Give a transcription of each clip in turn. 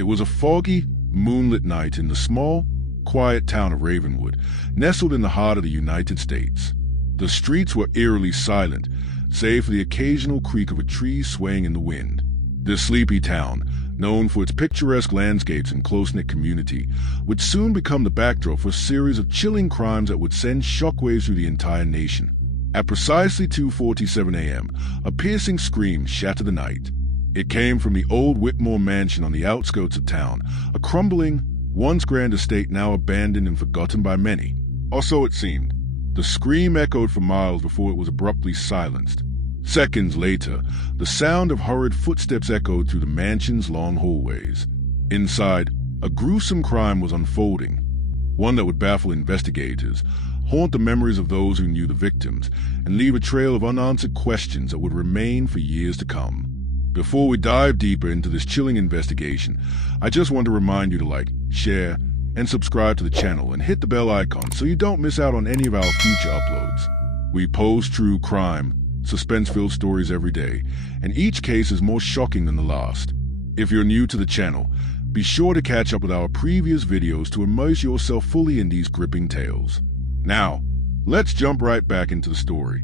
It was a foggy, moonlit night in the small, quiet town of Ravenwood, nestled in the heart of the United States. The streets were eerily silent, save for the occasional creak of a tree swaying in the wind. This sleepy town, known for its picturesque landscapes and close-knit community, would soon become the backdrop for a series of chilling crimes that would send shockwaves through the entire nation. At precisely 2:47 a.m., a piercing scream shattered the night. It came from the old Whitmore Mansion on the outskirts of town, a crumbling, once grand estate now abandoned and forgotten by many. Or so it seemed. The scream echoed for miles before it was abruptly silenced. Seconds later, the sound of hurried footsteps echoed through the mansion's long hallways. Inside, a gruesome crime was unfolding, one that would baffle investigators, haunt the memories of those who knew the victims, and leave a trail of unanswered questions that would remain for years to come. Before we dive deeper into this chilling investigation, I just want to remind you to like, share, and subscribe to the channel and hit the bell icon so you don't miss out on any of our future uploads. We post true crime, suspense-filled stories every day, and each case is more shocking than the last. If you're new to the channel, be sure to catch up with our previous videos to immerse yourself fully in these gripping tales. Now, let's jump right back into the story.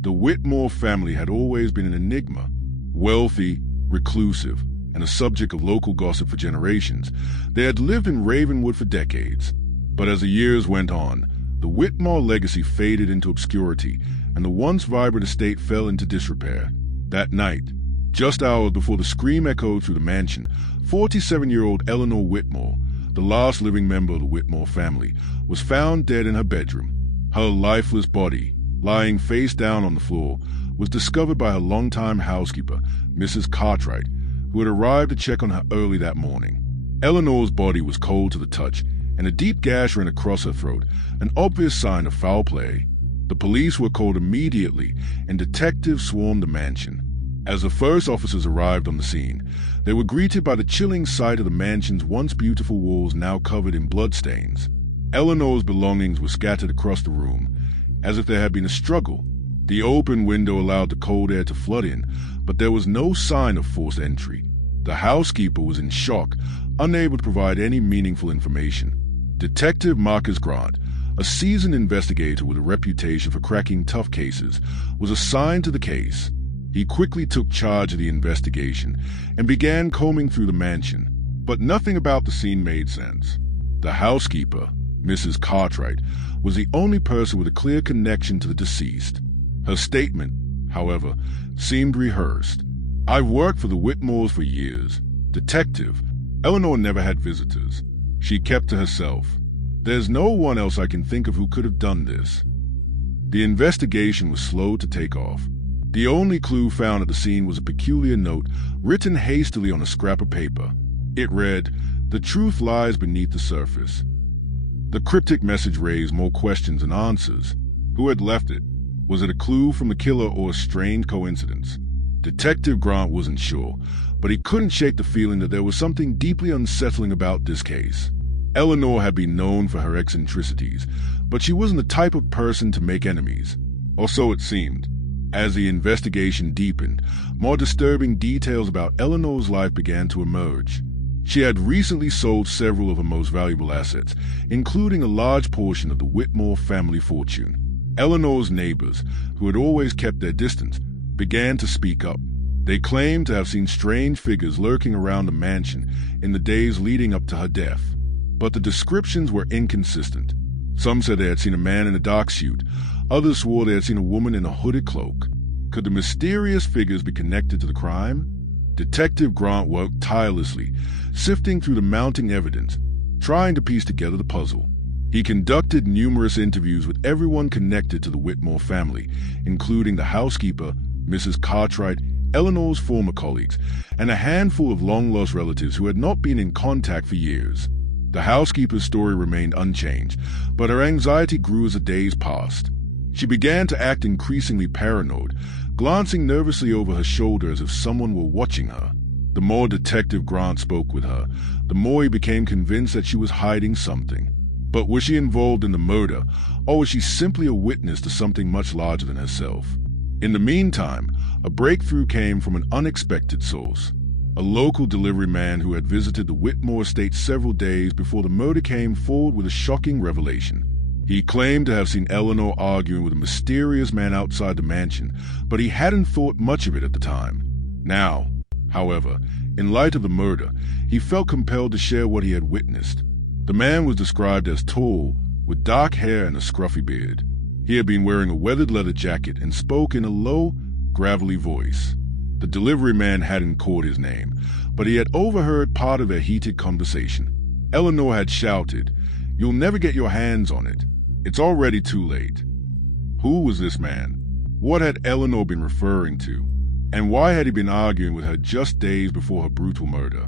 The Whitmore family had always been an enigma. Wealthy, reclusive, and a subject of local gossip for generations, they had lived in Ravenwood for decades. But as the years went on, the Whitmore legacy faded into obscurity, and the once vibrant estate fell into disrepair. That night, just hours before the scream echoed through the mansion, 47-year-old Eleanor Whitmore, the last living member of the Whitmore family, was found dead in her bedroom. Her lifeless body, lying face down on the floor, was discovered by her longtime housekeeper, Mrs. Cartwright, who had arrived to check on her early that morning. Eleanor's body was cold to the touch, and a deep gash ran across her throat, an obvious sign of foul play. The police were called immediately, and detectives swarmed the mansion. As the first officers arrived on the scene, they were greeted by the chilling sight of the mansion's once beautiful walls now covered in bloodstains. Eleanor's belongings were scattered across the room, as if there had been a struggle. The open window allowed the cold air to flood in, but there was no sign of forced entry. The housekeeper was in shock, unable to provide any meaningful information. Detective Marcus Grant, a seasoned investigator with a reputation for cracking tough cases, was assigned to the case. He quickly took charge of the investigation and began combing through the mansion, but nothing about the scene made sense. The housekeeper, Mrs. Cartwright, was the only person with a clear connection to the deceased. Her statement, however, seemed rehearsed. "I've worked for the Whitmores for years. Detective, Eleanor never had visitors. She kept to herself. There's no one else I can think of who could have done this." The investigation was slow to take off. The only clue found at the scene was a peculiar note written hastily on a scrap of paper. It read, "The truth lies beneath the surface." The cryptic message raised more questions than answers. Who had left it? Was it a clue from the killer or a strange coincidence? Detective Grant wasn't sure, but he couldn't shake the feeling that there was something deeply unsettling about this case. Eleanor had been known for her eccentricities, but she wasn't the type of person to make enemies. Or so it seemed. As the investigation deepened, more disturbing details about Eleanor's life began to emerge. She had recently sold several of her most valuable assets, including a large portion of the Whitmore family fortune. Eleanor's neighbors, who had always kept their distance, began to speak up. They claimed to have seen strange figures lurking around the mansion in the days leading up to her death. But the descriptions were inconsistent. Some said they had seen a man in a dark suit. Others swore they had seen a woman in a hooded cloak. Could the mysterious figures be connected to the crime? Detective Grant worked tirelessly, sifting through the mounting evidence, trying to piece together the puzzle. He conducted numerous interviews with everyone connected to the Whitmore family, including the housekeeper, Mrs. Cartwright, Eleanor's former colleagues, and a handful of long-lost relatives who had not been in contact for years. The housekeeper's story remained unchanged, but her anxiety grew as the days passed. She began to act increasingly paranoid, glancing nervously over her shoulder as if someone were watching her. The more Detective Grant spoke with her, the more he became convinced that she was hiding something. But was she involved in the murder, or was she simply a witness to something much larger than herself? In the meantime, a breakthrough came from an unexpected source. a local delivery man who had visited the Whitmore estate several days before the murder, came forward with a shocking revelation. He claimed to have seen Eleanor arguing with a mysterious man outside the mansion, but he hadn't thought much of it at the time. Now, however, in light of the murder, he felt compelled to share what he had witnessed. The man was described as tall, with dark hair and a scruffy beard. He had been wearing a weathered leather jacket and spoke in a low, gravelly voice. The delivery man hadn't caught his name, but he had overheard part of their heated conversation. Eleanor had shouted, "You'll never get your hands on it. It's already too late." Who was this man? What had Eleanor been referring to? And why had he been arguing with her just days before her brutal murder?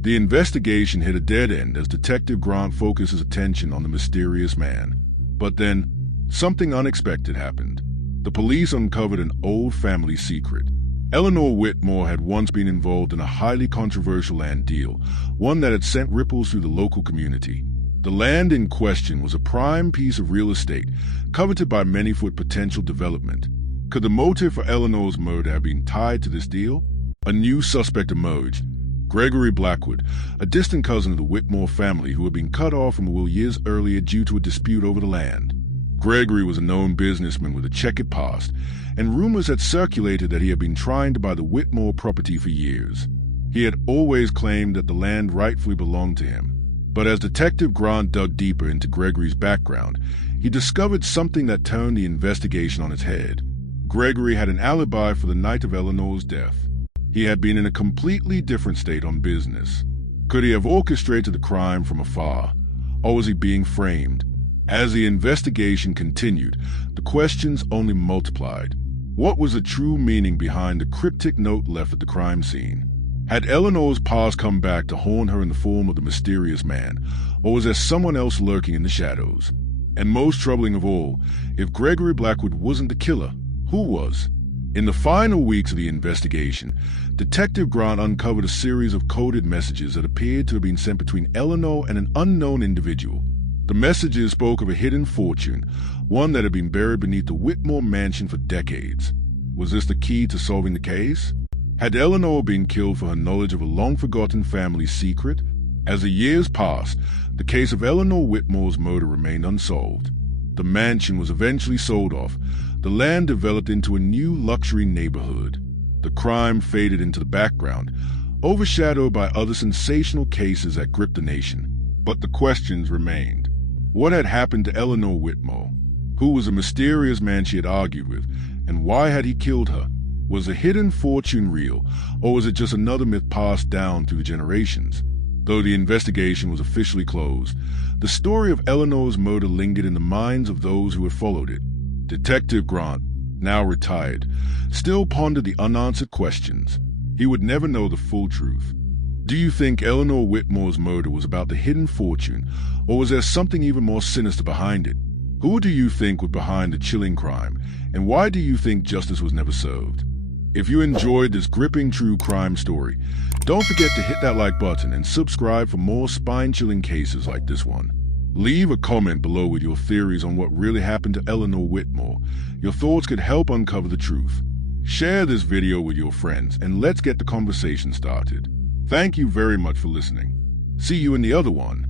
The investigation hit a dead end as Detective Grant focused his attention on the mysterious man. But then, something unexpected happened. The police uncovered an old family secret. Eleanor Whitmore had once been involved in a highly controversial land deal, one that had sent ripples through the local community. The land in question was a prime piece of real estate, coveted by many for potential development. Could the motive for Eleanor's murder have been tied to this deal? A new suspect emerged, Gregory Blackwood, a distant cousin of the Whitmore family who had been cut off from the will years earlier due to a dispute over the land. Gregory was a known businessman with a checkered past, and rumors had circulated that he had been trying to buy the Whitmore property for years. He had always claimed that the land rightfully belonged to him. But as Detective Grant dug deeper into Gregory's background, he discovered something that turned the investigation on its head. Gregory had an alibi for the night of Eleanor's death. He had been in a completely different state on business. Could he have orchestrated the crime from afar, or was he being framed? As the investigation continued, the questions only multiplied. What was the true meaning behind the cryptic note left at the crime scene? Had Eleanor's past come back to haunt her in the form of the mysterious man, or was there someone else lurking in the shadows? And most troubling of all, if Gregory Blackwood wasn't the killer, who was? In the final weeks of the investigation, Detective Grant uncovered a series of coded messages that appeared to have been sent between Eleanor and an unknown individual. The messages spoke of a hidden fortune, one that had been buried beneath the Whitmore Mansion for decades. Was this the key to solving the case? Had Eleanor been killed for her knowledge of a long-forgotten family secret? As the years passed, the case of Eleanor Whitmore's murder remained unsolved. The mansion was eventually sold off. The land developed into a new luxury neighborhood. The crime faded into the background, overshadowed by other sensational cases that gripped the nation. But the questions remained. What had happened to Eleanor Whitmore? Who was the mysterious man she had argued with, and why had he killed her? Was the hidden fortune real, or was it just another myth passed down through the generations? Though the investigation was officially closed, the story of Eleanor's murder lingered in the minds of those who had followed it. Detective Grant, now retired, still pondered the unanswered questions. He would never know the full truth. Do you think Eleanor Whitmore's murder was about the hidden fortune, or was there something even more sinister behind it? Who do you think was behind the chilling crime, and why do you think justice was never served? If you enjoyed this gripping true crime story, don't forget to hit that like button and subscribe for more spine-chilling cases like this one. Leave a comment below with your theories on what really happened to Eleanor Whitmore. Your thoughts could help uncover the truth. Share this video with your friends and let's get the conversation started. Thank you very much for listening. See you in the other one.